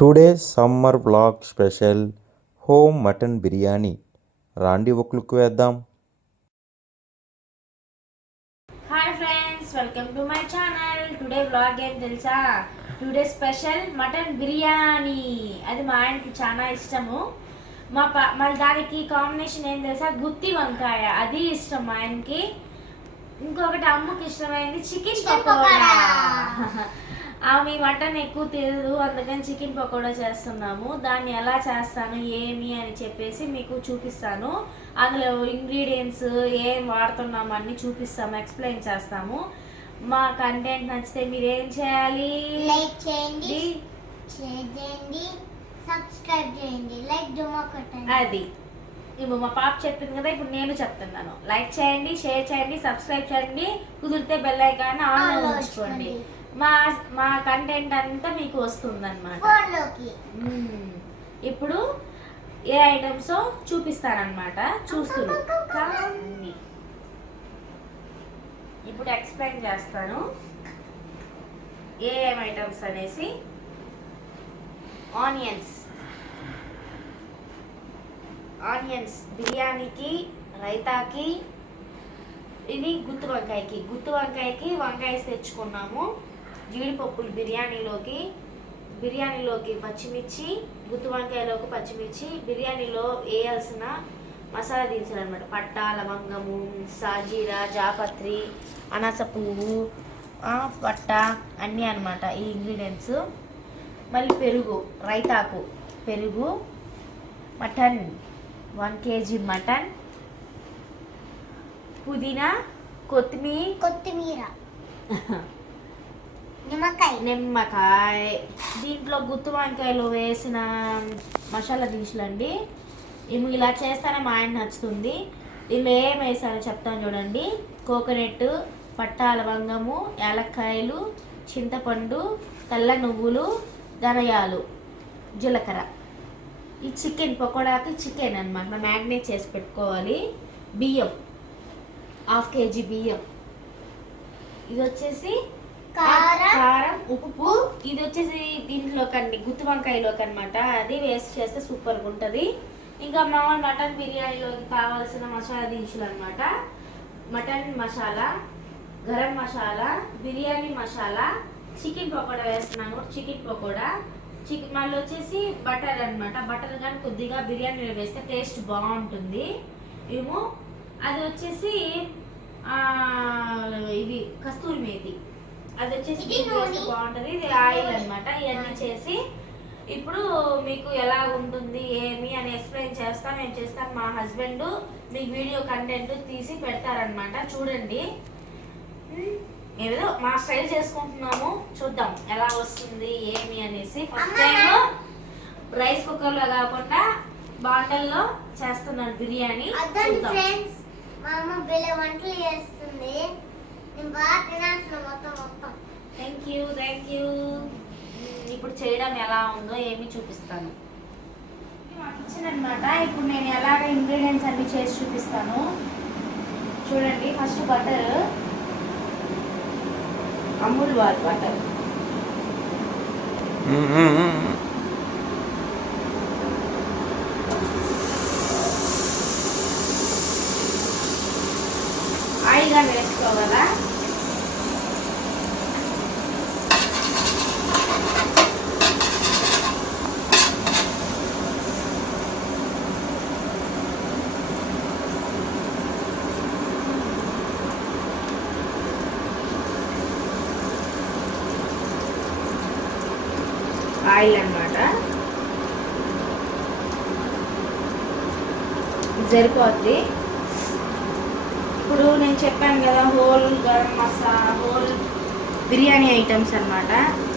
Today summer vlog special home mutton biryani. రాండి ఒక look వేద్దాం. Hi friends, welcome to my channel. Today vlog ఏం తెలుసా? Today special mutton biryani. అది మా ఆయనకి చాలా ఇష్టము. మళ్ళీ దానికి కాంబినేషన్ ఏం తెలుసా? గుత్తి వంకాయ, అది ఇష్టం మా ఆయనకి. ఇంకొకటి అమ్మకి ఇష్టమైంది చికెన్ పకోడా. ఆమె మటన్ ఎక్కువ తెలియదు, అందుకని చికెన్ పకోడా చేస్తున్నాము. దాన్ని ఎలా చేస్తాను ఏమి అని చెప్పేసి మీకు చూపిస్తాను. అందులో ఇంగ్రీడియంట్స్ ఏం వాడుతున్నాము అన్ని చూపిస్తాము, ఎక్స్ప్లెయిన్ చేస్తాము. మా కంటెంట్ నచ్చితే మీరు ఏం చేయాలి? లైక్ చేయండి, షేర్ చేయండి, సబ్స్క్రైబ్ చేయండి, లైక్ డుమా కొట్టండి. అది ఇప్పుడు మా పాప చెప్పింది కదా, ఇప్పుడు నేను చెప్తున్నాను. లైక్ చేయండి, షేర్ చేయండి, సబ్స్క్రైబ్ చేయండి, కుదిరితే బెల్ ఐకాన్ ఆన్ లో ఉంచుకోండి. మా కంటెంట్ అంతా మీకు వస్తుందన్నమాట. ఇప్పుడు ఏ ఐటమ్స్ చూపిస్తానన్నమాట, చూస్తున్నారు. ఇప్పుడు ఎక్స్ప్లెయిన్ చేస్తాను ఏం ఐటమ్స్ అనేసి. ఆనియన్స్ బిర్యానీకి, రైతాకి, ఇది గుత్తి వంకాయకి వంకాయ తెచ్చుకున్నాము. జీడిపప్పులు బిర్యానీలోకి పచ్చిమిర్చి, గుత్తి వంకాయలోకి పచ్చిమిర్చి, బిర్యానీలో వేయాల్సిన మసాలా దినుసులు అనమాట. పట్టా, లవంగము, సాజీరా, జాపత్రి, అనాస పువ్వు, పట్ట అన్నీ అనమాట ఈ ఇంగ్రీడియంట్స్. మళ్ళీ రైతాకు పెరుగు, మటన్ 1 kg మటన్, పుదీనా, కొత్తిమీర, నిమ్మకాయ. దీంట్లో గుత్తి వంకాయలు వేసిన మసాలా దినుసులండి. ఇవి ఇలా చేస్తేనే మా ఆయన నచ్చుతుంది. దీనిలో ఏం వేసానో చెప్తాను చూడండి. కోకోనట్, పట్టా, లవంగము, యాలక్కాయలు, చింతపండు, తెల్ల నువ్వులు, ధనియాలు, జీలకర్ర. ఈ చికెన్ పకోడాకి చికెన్ అనమాట మ్యాగ్నేట్ చేసి పెట్టుకోవాలి. బియ్యం 1/2 kg బియ్యం. ఇది వచ్చేసి కారం, ఉప్పు. ఇది వచ్చేసి దీంట్లోకండి గుత్తి వంకాయలోకి అనమాట. అది వేస్ట్ చేస్తే సూపర్గా ఉంటుంది. ఇంకా మామూలు మటన్ బిర్యానీలోకి కావాల్సిన మసాలా దినుసులు అనమాట. మటన్ మసాలా, గరం మసాలా, బిర్యానీ మసాలా, చికెన్ పకోడా వేస్తున్నాను. చికెన్ పకోడా, మళ్ళీ వచ్చేసి బటర్ అనమాట. బటర్ కానీ కొద్దిగా బిర్యానీలో వేస్తే టేస్ట్ బాగుంటుంది. ఏమో అది వచ్చేసి ఇది కస్తూరి మేతి, అది వచ్చేసి బాగుంటుంది. ఇది ఆయిల్ అనమాట. ఇవన్నీ చేసి ఇప్పుడు మీకు ఎలా ఉంటుంది ఏమి అని ఎక్స్ప్లెయిన్ చేస్తాను. నేను చేస్తాను. మా హస్బెండ్ మీకు వీడియో కంటెంట్ తీసి పెడతారనమాట, చూడండి. ఏదో మా స్టైల్ చేసుకుంటున్నాము, చూద్దాం ఎలా వస్తుంది ఏమి అనేసి. ఫస్ట్ టైం రైస్ కుక్కర్లో కాకుండా బాండల్లో చేస్తున్నాను బిర్యానీ. Thank you. ఇప్పుడు చేయడం ఎలా ఉందో ఏమి చూపిస్తాను. కిచెన్ అనమాట. ఇప్పుడు నేను ఎలాగ ఇంగ్రీడియంట్స్ అన్ని చేసి చూపిస్తాను, చూడండి. ఫస్ట్ బటర్, అమూల్ వాల్ బటర్. ఆయిల్గా వేసుకోవాలా. ఆయిల్ అన్నమాట సరిపోద్ది. ఇప్పుడు నేను చెప్పాను కదా, whole garam masala, whole biryani items అన్నమాట.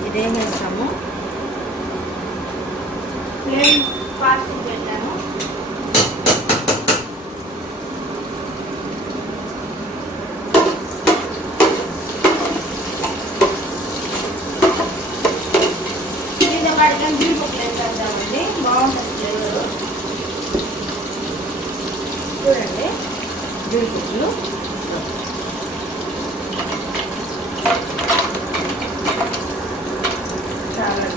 ఇదేం వేస్తాము. ఫ్లేమ్ ఫాస్ట్ పెట్టాను. జీడిపప్పులు బాగుంటుంది ఫ్లేవర్. చూడండి, జీడిపప్పులు చాలా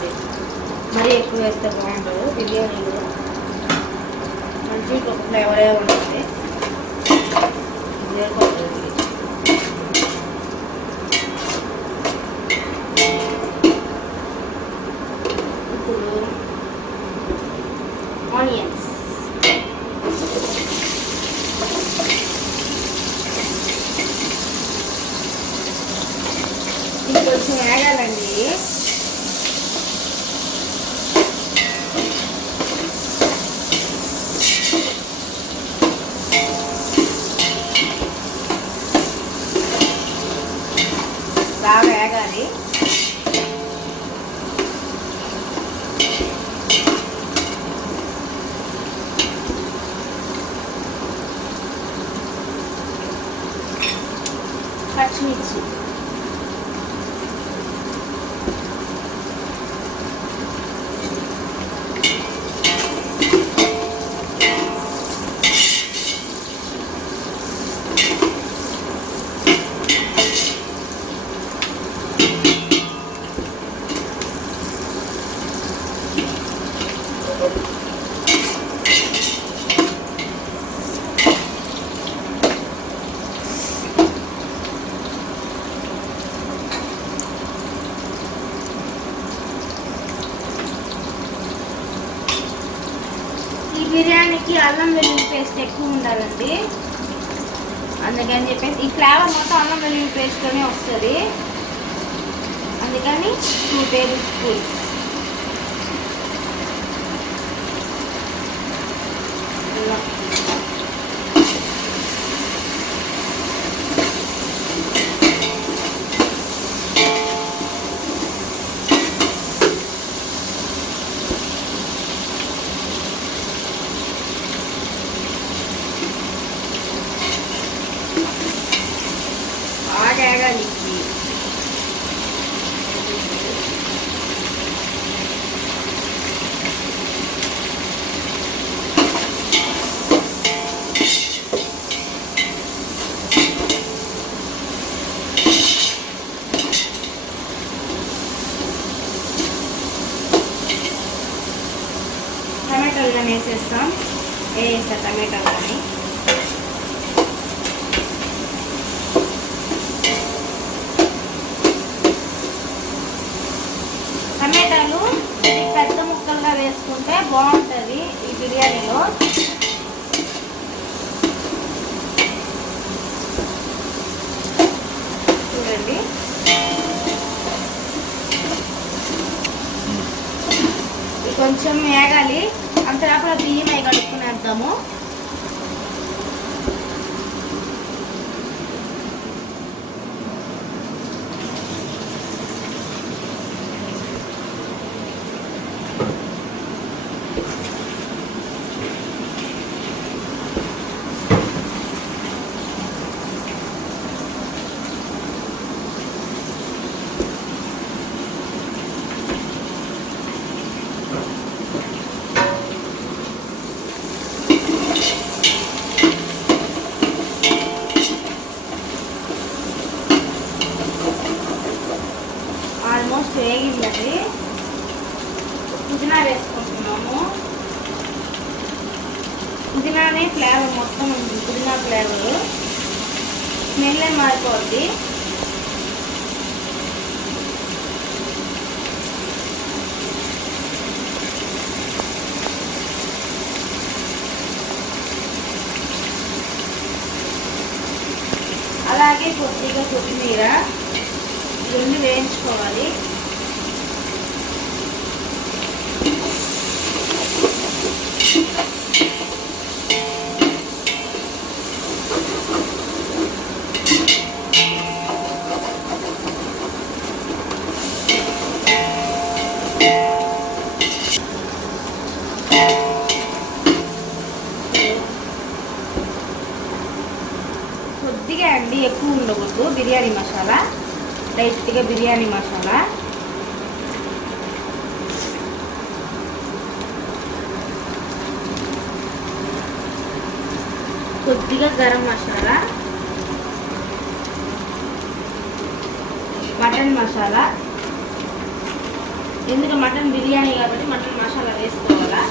మరీ ఎక్కువ వేస్తే బాగుంటుంది బిర్యానీలో. మంచి ఒక ఫ్లేవరే ఉంటుంది. ఇప్పుడు ఆనియన్స్ ఇది కొంచెం వేగాలండి. బాగా వేగాలి. పచ్చిమిర్చి బిర్యానీకి అల్లం వెల్లుల్లి పేస్ట్ ఎక్కువ ఉండాలండి. అందుకని చెప్పేసి ఈ ఫ్లేవర్ మొత్తం అల్లం వెల్లుల్లి పేస్ట్లోనే వస్తుంది. అందుకని 2 టేబుల్ స్పూన్స్. వేగాలి. టమాటాలు కానీ వేసేస్తాం. వేస్తా టమాటాలు కానీ. టమాటాలు పెద్ద ముక్కలుగా వేసుకుంటే బాగుంటుంది ఈ బిర్యానీలో. చూడండి ఇది కొంచెం వేగాలి. అంత లోపల బియ్యం అవి కడుక్కునేద్దాము. ఆల్మోస్ట్ వేగిందండి. పుదీనా వేసుకుంటున్నాము. పుదీనానే ఫ్లేవర్ మొత్తం ఉంది. పుదీనా ఫ్లేవర్ స్మెల్లే మారిపోద్ది. అలాగే కొద్దిగా కొత్తిమీర రెండు వేయించుకోవాలి. కొద్దిగా అండి, ఎక్కువ ఉండకూడదు. బిర్యానీ మసాలా లైట్గా బిర్యానీ మసాలా, కొద్దిగా గరం మసాలా, మటన్ మసాలా, ఎందుకు మటన్ బిర్యానీ కాబట్టి మటన్ మసాలా వేసుకోవాలా.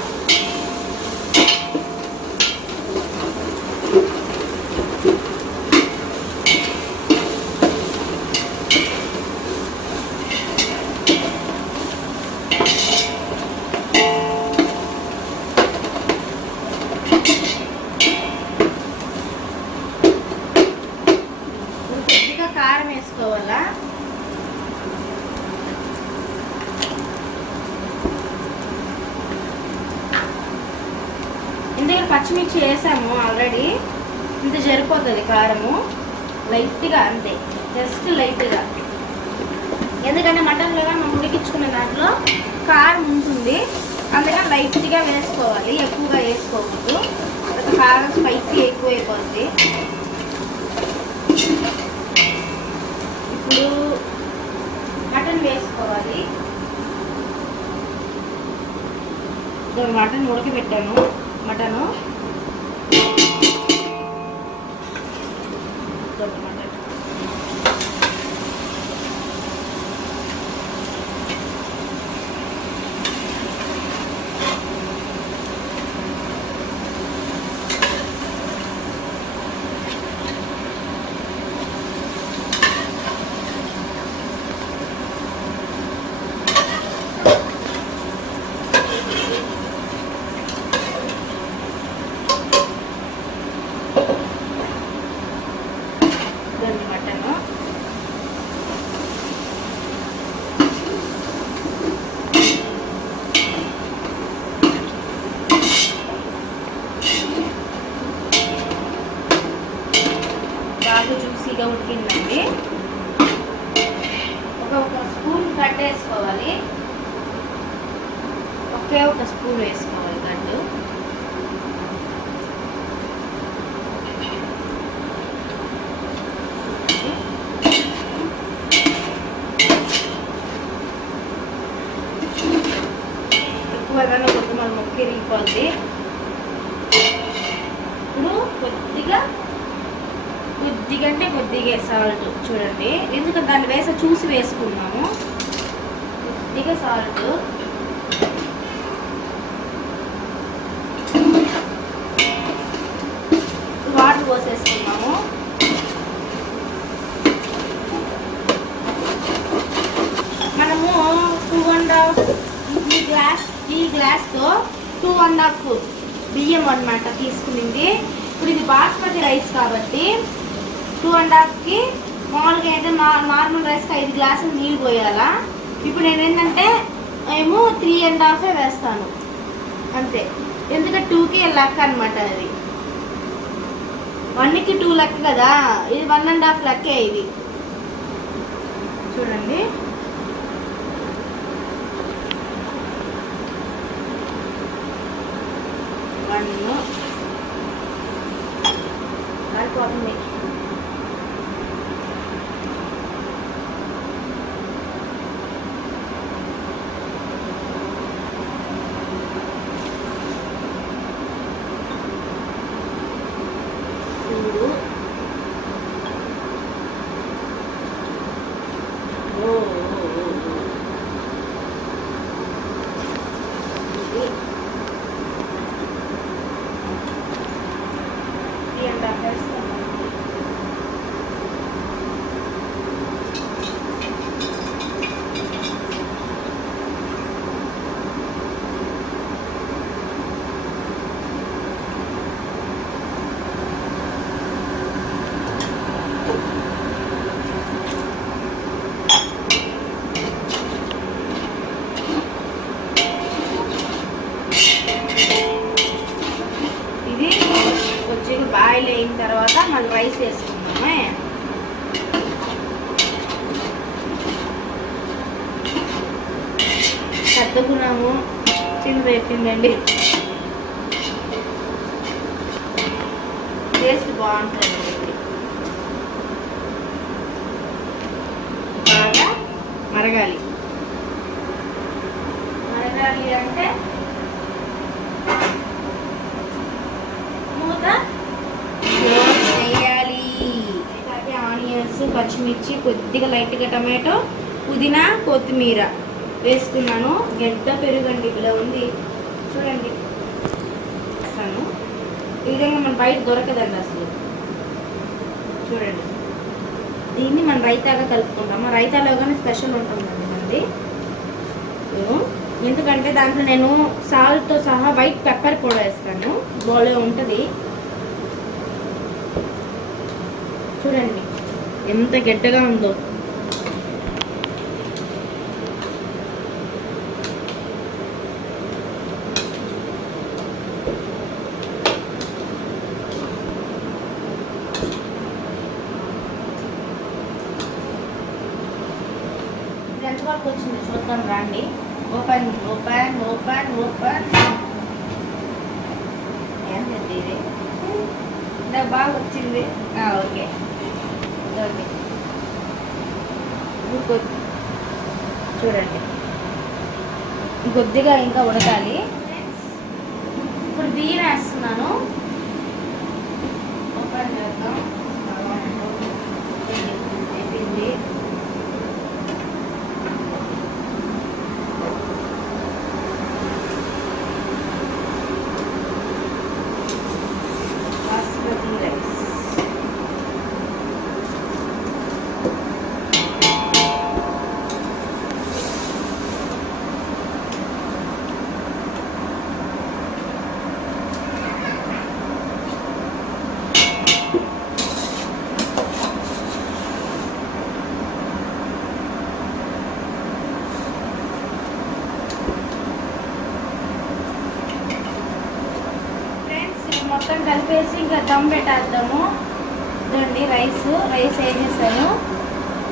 కొద్దిగా కారం వేసుకోవాలా. ఇందులో పచ్చిమిర్చి వేసాము ఆల్రెడీ, ఇంత సరిపోతుంది కారము, లైట్గా అంతే, జస్ట్ లైట్గా. ఎందుకంటే మటన్లో మనం ఉడికించుకునే దాంట్లో కారం ఉంటుంది, అందుకని లైట్గా వేసుకోవాలి, ఎక్కువగా వేసుకోకూడదు. కారం స్పైసీ ఎక్కువ అయిపోద్ది. ఇప్పుడు మటన్ వేసుకోవాలి. మటన్ ఉడకబెట్టాను. మటను బాగా జ్యూసీగా ఉడికిందండి. ఒక స్పూన్ గడ్డ వేసుకోవాలి, ఒక స్పూన్ వేసుకోవాలి గడ్డు. ఎక్కువగా కొద్దిగా మొక్క ఇరిగిపోద్ది. ఇప్పుడు కొద్దిగా అంటే కొద్దిగా సాల్ట్ చూడండి, ఎందుకంటే దాన్ని చూసి వేసుకున్నాము. కొద్దిగా సాల్ట్, వాటర్ పోసేసుకున్నాము. మనము 2.5 ఈ గ్లాస్తో 2.5 బియ్యం అన్నమాట తీసుకునింది. ఇప్పుడు ఇది బాస్మతి రైస్ కాబట్టి 2.5కి మామూలుగా అయితే నార్మల్ రైస్కి 5 గ్లాసులు నీళ్ళు పోయాలా. ఇప్పుడు నేను ఏంటంటే ఏమో 3.5 వేస్తాను అంతే, ఎందుకంటే 2కి లెక్క అనమాట. అది 1కి 2 లెక్క కదా, ఇది 1.5 లెక్కే. ఇది చూడండి, సరిపోతుంది. బాయిల్ అయిన తర్వాత మళ్ళీ రైస్ వేసుకుందామే. సర్దుకున్నాము, చిన్న పెట్టిందండి, టేస్ట్ బాగుంటుంది. బాగా మరగాలి. మరగాలి అంటే మూత వేయాలి. ఆనియన్స్, పచ్చిమిర్చి, కొద్దిగా లైట్గా టమాటో, పుదీనా, కొత్తిమీర వేసుకున్నాను. గడ్డ పెరుగండి ఇలా ఉంది చూడండి. ఈ విధంగా మన బయట దొరకదండి అసలు. చూడండి, దీన్ని మనం రైతాగా కలుపుకుంటాము. రైతాలో కానీ స్పెషల్ ఉంటుందండి మనది. ఎందుకంటే దాంట్లో నేను సాల్ట్తో సహా వైట్ పెప్పర్ కూడా వేస్తాను. బాగా ఉంటుంది. చూడండి ఎంత గడ్డగా ఉందో. ఎంతవరకు వచ్చింది చూద్దాం రండి. Open open open open. ఏంటండి ఇది? బాగా వచ్చింది. Okay okay. చూడండి కొద్దిగా ఇంకా ఉడకాలి. ఇప్పుడు బియ్యం వేస్తున్నాను. ఓపెన్ చేద్దాం. అయిపోయింది. మొత్తం కలిపేసి ఇంకా దమ్ పెట్టేద్దాము. ఇదండి రైస్ వేసేసాను.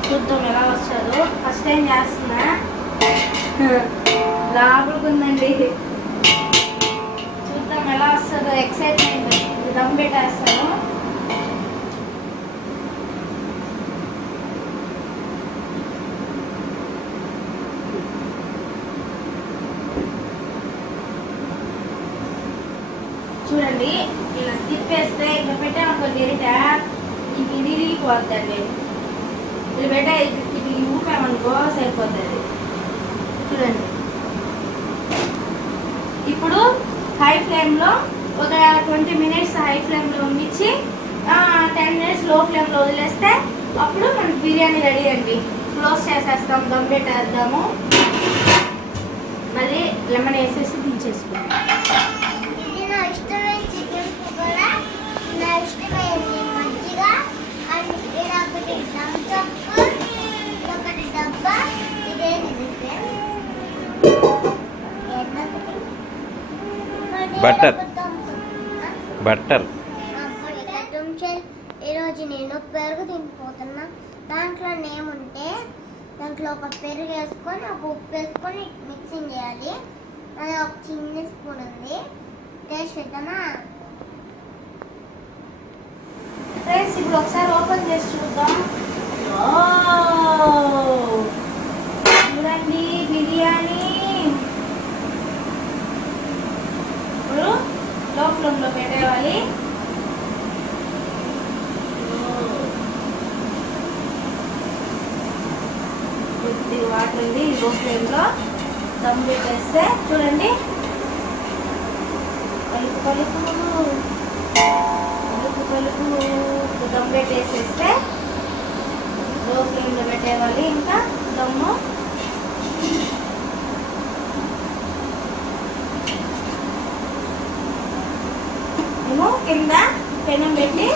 చూద్దాం ఎలా వస్తుందో. ఫస్ట్ టైం చేస్తున్నా. లాభకుందండి. చూద్దాం ఎలా వస్తుందో. ఎక్సైట్మెంట్. దమ్ పెట్టేస్తాను. చూడండి ఇలా తిప్పేస్తే ఇంకా పెట్టామనుకో గరిట ఇంక ఇది ఇరిగిపోద్దండి. ఇలా పెట్టా ఇది ఊపామనుకో సరిపోతుంది. చూడండి ఇప్పుడు హై ఫ్లేమ్లో ఒక 20 minutes హై ఫ్లేమ్లో ఉండిచ్చి 10 minutes లో ఫ్లేమ్లో వదిలేస్తే అప్పుడు మనకి బిర్యానీ రెడీ అండి. క్లోజ్ చేసేస్తాం. దమ్ పెట్టేద్దాము. మళ్ళీ లెమన్ వేసేసి దించేసుకుంటాం. బట్టర్. ఈరోజు నేను పెరుగు తినిపోతున్నా. దాంట్లో ఏముంటే దాంట్లో ఒక పెరుగు వేసుకొని ఒక ఉప్పు వేసుకొని మిక్సింగ్ చేయాలి. అది ఒక చిన్న స్పూన్ ఉంది. టేస్ట్ చేద్దామా? ఫ్రెండ్స్ ఇప్పుడు ఒకసారి ఓపెన్ చేసి చూద్దాం. చూడండి బిర్యానీ. ఇప్పుడు లో ఫ్లేమ్లో పెట్టేవాలి. కొద్దిగా వాటర్ ఉంది. లో ఫ్లేమ్లో దమ్ పెట్టేస్తే చూడండి కలుపు కలుపు కలుపు కలుపు దమ్ పెట్టేసేస్తే లో ఫ్లేమ్లో పెట్టేవాలి. ఇంకా దమ్ము మేము కింద పెనం పెట్టి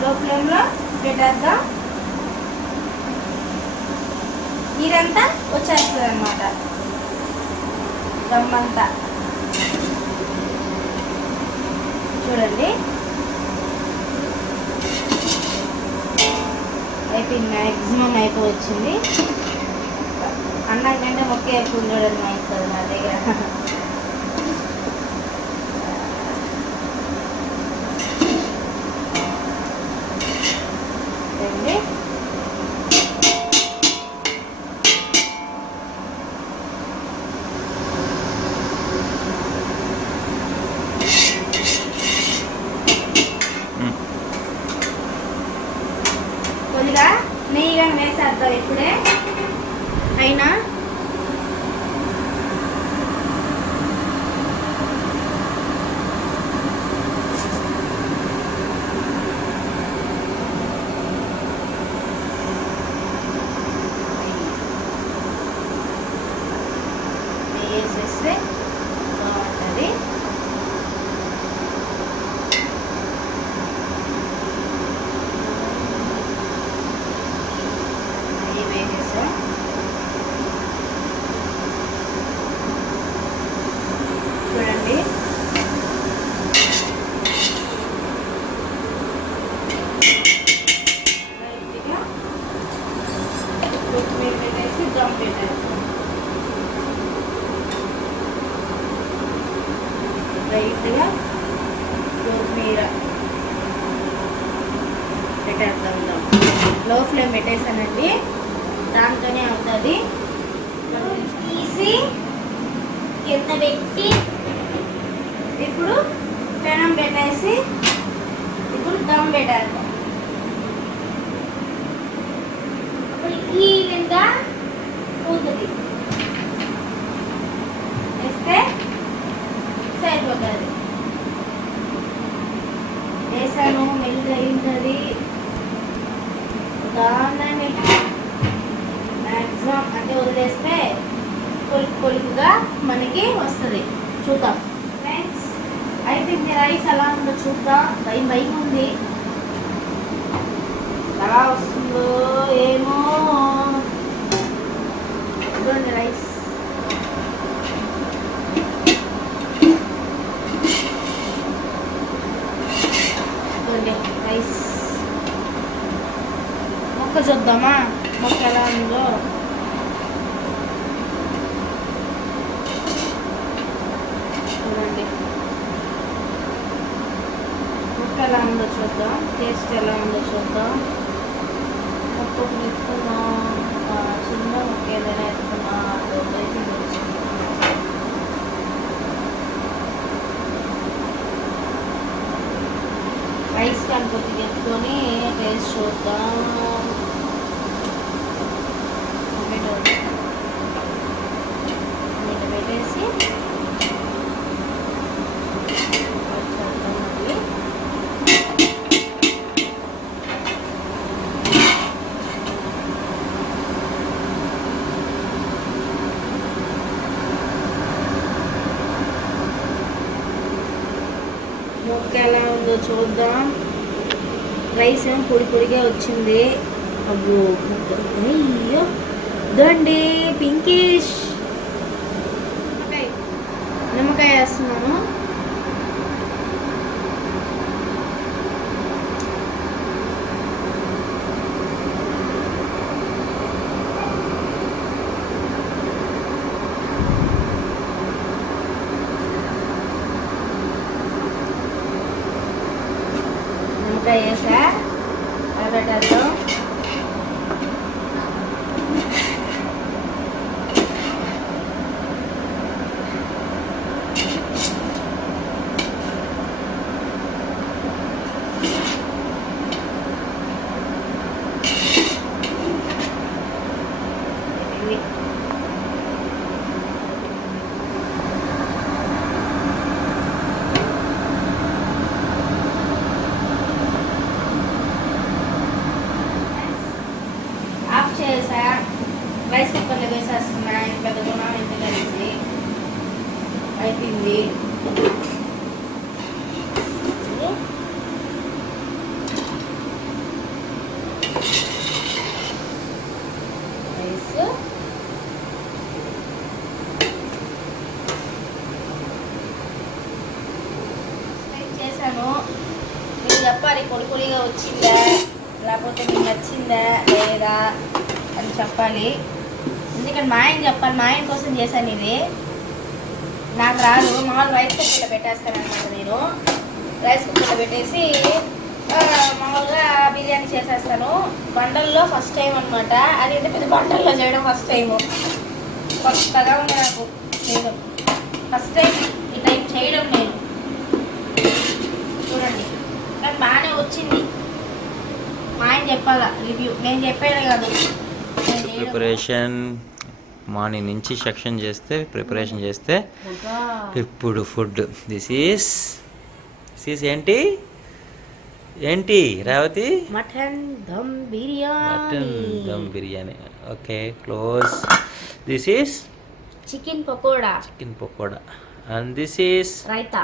లో ఫ్లేమ్లో పెట్టేద్దాం. ఇదంతా వచ్చేస్తుంది అన్నమాట దమ్మంతా. చూడండి అయిపోయింది. మ్యాక్సిమం అయిపోవచ్చింది. అన్నం కంటే మొక్కే ఎక్కువ చూడండి అవుతుంది నా దగ్గర. కొద్దిగా నెయ్యి కానీ వేసేద్దాం ఇప్పుడే. అయినా వేస్తే బాగుంటుంది. నెయ్యి వేసేసాం. చూడండి లైట్గా కొత్తిమీర పెట్టేసి దమ్ పెట్టేస్తాం. లైట్గా కొత్తిమీర పెట్టేద్దాం. లో ఫ్లేమ్ పెట్టేసానండి, దాంతోనే అవుతుంది. తీసి కింద పెట్టి ఇప్పుడు పెనం పెట్టేసి ఇప్పుడు దమ్ పెట్టేద్దాం. అప్పుడు ఈవెన్గా ఉంటుంది, వేస్తే సరిపోతుంది. వేసాను, మెల్లిగా అయింటుంది. దాన్ని మ్యాక్సిమం అంటే వదిలేస్తే పొలుపుగా మనకి వస్తుంది. చూద్దాం ఫ్రెండ్స్, అయిపోయింది. రైస్ ఎలా ఉందో చూద్దాం. భయం ఉంది, ఎలా వస్తుందో ఏమో. చూడండి రైస్ రైస్ మొక్క చూద్దామా, మొక్క ఎలా ఉందో. చూడండి మొక్క ఎలా ఉందో చూద్దాం, టేస్ట్ ఎలా ఉందో చూద్దాం. మొక్క ఎత్తుకున్నా, చిన్న మొక్క ఏదైనా ఎత్తుకున్నా రైస్ కానీ కొద్దిగా ఎత్తుకొని టేస్ట్ చూద్దాం. టొమాటో పెట్టేసి మొక్క ఎలా ఉందో చూద్దాం. రైస్ ఏమో పొడిగా వచ్చింది. అబ్బో అయ్యో దండి పింకిష్. నిమ్మకాయ వేస్తున్నాను. నిమ్మకాయ వేసా, అరగడ్డలో చేసా. రైస్ కుక్కర్లో వేసేస్తున్నా. పెద్ద గుణం ఎంత కలిసి అయిపోయింది. రైస్ చేశాను. మీరు చెప్పాలి పొడిగా వచ్చిందా లేకపోతే మీకు నచ్చిందా లేదా అని చెప్పాలి. ఎందుకంటే మా ఆయన చెప్పాలి, మా ఆయన కోసం చేశాను ఇది. నాకు రాదు. మామూలు రైస్ కుక్కర్లో పెట్టేస్తాను అనమాట. నేను రైస్ కుక్కర్లో పెట్టేసి మామూలుగా బిర్యానీ చేసేస్తాను. బండల్లో ఫస్ట్ టైం అనమాట. అది అంటే పెద్ద బండల్లో చేయడం ఫస్ట్ టైము. కొత్తగా ఉంది నాకు చేయడం. ఫస్ట్ టైం ఈ టైం చేయడం నేను. చూడండి కానీ బాగానే వచ్చింది. మా ఆయన చెప్పాలా రివ్యూ, నేను చెప్పాను కాదు. ప్రిపరేషన్ మార్నింగ్ నుంచి సెక్షన్ చేస్తే ప్రిపరేషన్ చేస్తే ఇప్పుడు ఫుడ్. దిస్ ఈస్ ఏంటి ఏంటి Revathi? Mutton dum biryani. Mutton dum biryani. Okay close. This is chicken pakoda, chicken pakoda. And this is raita,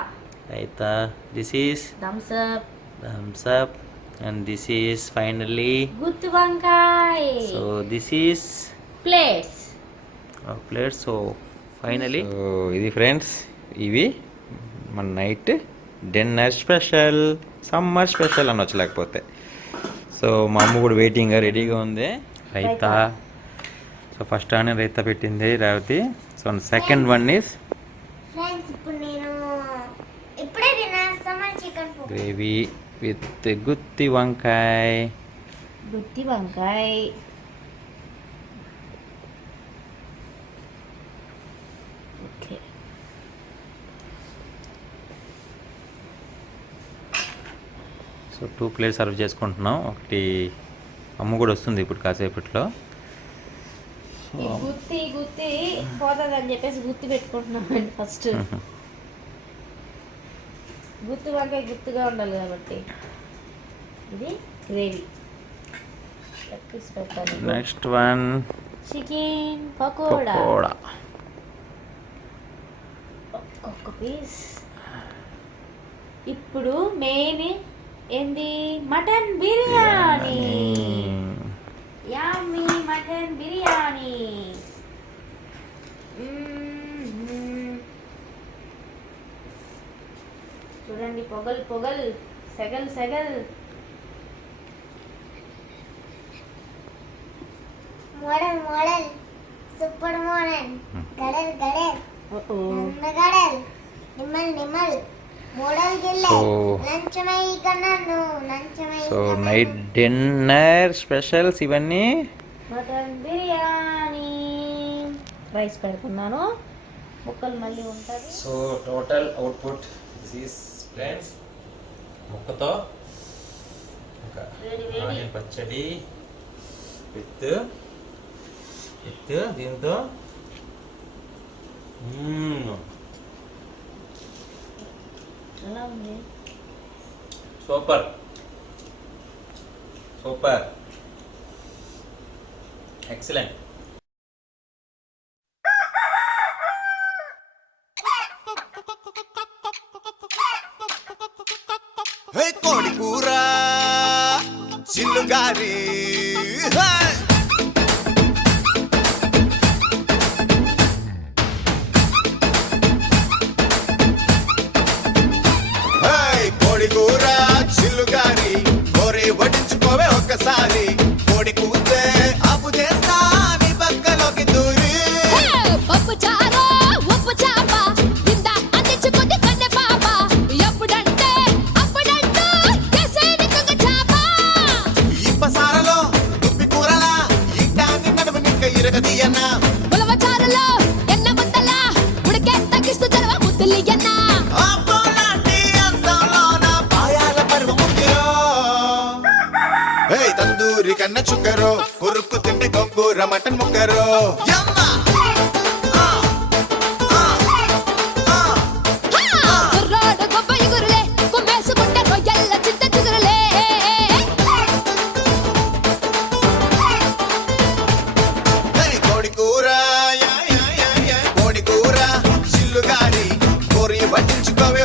raita. This is Thums Up, Thums Up. And this is finally గుత్తి వంకాయ, so this is plates. Plates. So finally ఇది friends, ఇవి మన night dinner special, summer special అనొచ్చు లేకపోతే. So మా అమ్మ కూడా వెయిటింగ్ రెడీగా ఉంది. రైతా. సో ఫస్ట్ ఆనే రైతా పెట్టింది Revathi. So second one is friends ఇప్పుడు నేను ఇప్పుడే తినేస్తామని చికెన్ పకోడా. గ్రేవీ విత్ గుత్తి వంకాయ. గుత్తి వంకాయ. ఓకే. సో 2 ప్లేట్స్ సర్వ్ చేసుకుంటున్నాం. ఒకటి అమ్మ కూడా వస్తుంది ఇప్పుడు కాసేపట్లో. ఈ గుత్తి గుత్తి పోతుంది అని చెప్పేసి గుత్తి పెట్టుకుంటున్నామండి ఫస్ట్. గుత్తి వంకాయ గుత్తుగా ఉండాలి కాబట్టి. ఇది గ్రేవీ పెట్టాలి. Next one chicken pakoda, pakoda. ఒక్కొక్క పీస్. ఇప్పుడు మెయిన్ ఏంది, mutton biryani. Yummy mutton biryani. చూడండి, పొగల్ పొగల్, సెగల్ సెగల్. మోడల్ మోడల్, సూపర్ మోడల్, గడల్ గడల్, గడల్, నిమ్మల్ నిమ్మల్, మోడల్ గిల్లె, So- లంచమై కన్నాను, లంచమై. సో నైట్ డిన్నర్ స్పెషల్స్ ఇవన్నీ. మటన్ బిర్యానీ. రైస్ పెడుతున్నాను, ముక్కలు మళ్ళీ ఉంటుంది. So total output this is friends. ముక్కతో ఒక వేడి వేడి. ఆనియన్ పచ్చడి విత్ దీంతో ఎలా ఉంది? Super super excellent. హే కోడి కూర చిల్లుగారి కోడి కూర చిల్లుగారి కోరి వడ్డించుకోవే ఒక్కసారి. కోడి కూతే అప్పు చేస్తా నీ పక్కలోకి దూరి. పప్పు చారో ఉప్పు చాప కింద అందించుకుంది కన్నె పాప. ఎప్పుడంటే అప్పుడంటూ కేసేది కుంగ చాప. ఇప్పసారలో దుప్పి కూరలా ఇట్టాన్ని నడుము నింక ఇరగదీయన్నా. ఉలవ చారులో ఎన్న ముద్దల ఉడికే తగ్గిస్తూ జరవ ముద్దులియన్న. అబ్బోలాంటి అందంలోన పాయాల పరువు ముక్కిరో. హే తందూరి కన్న చుక్కరో, కొరుక్కు తిండి గొంగూర మటన్ ముక్కరో. యమ్మ! ఆ! ఆ! ఆ! కుర్రాడు గొప్ప ఎగురులే కుమ్మేసుకుంటే రొయ్యల్ల చింత చిగురులే. హే కోడి కూర యా యా యా యా కోడి కూర చిల్లుగారి కోరి పట్టించుకోవే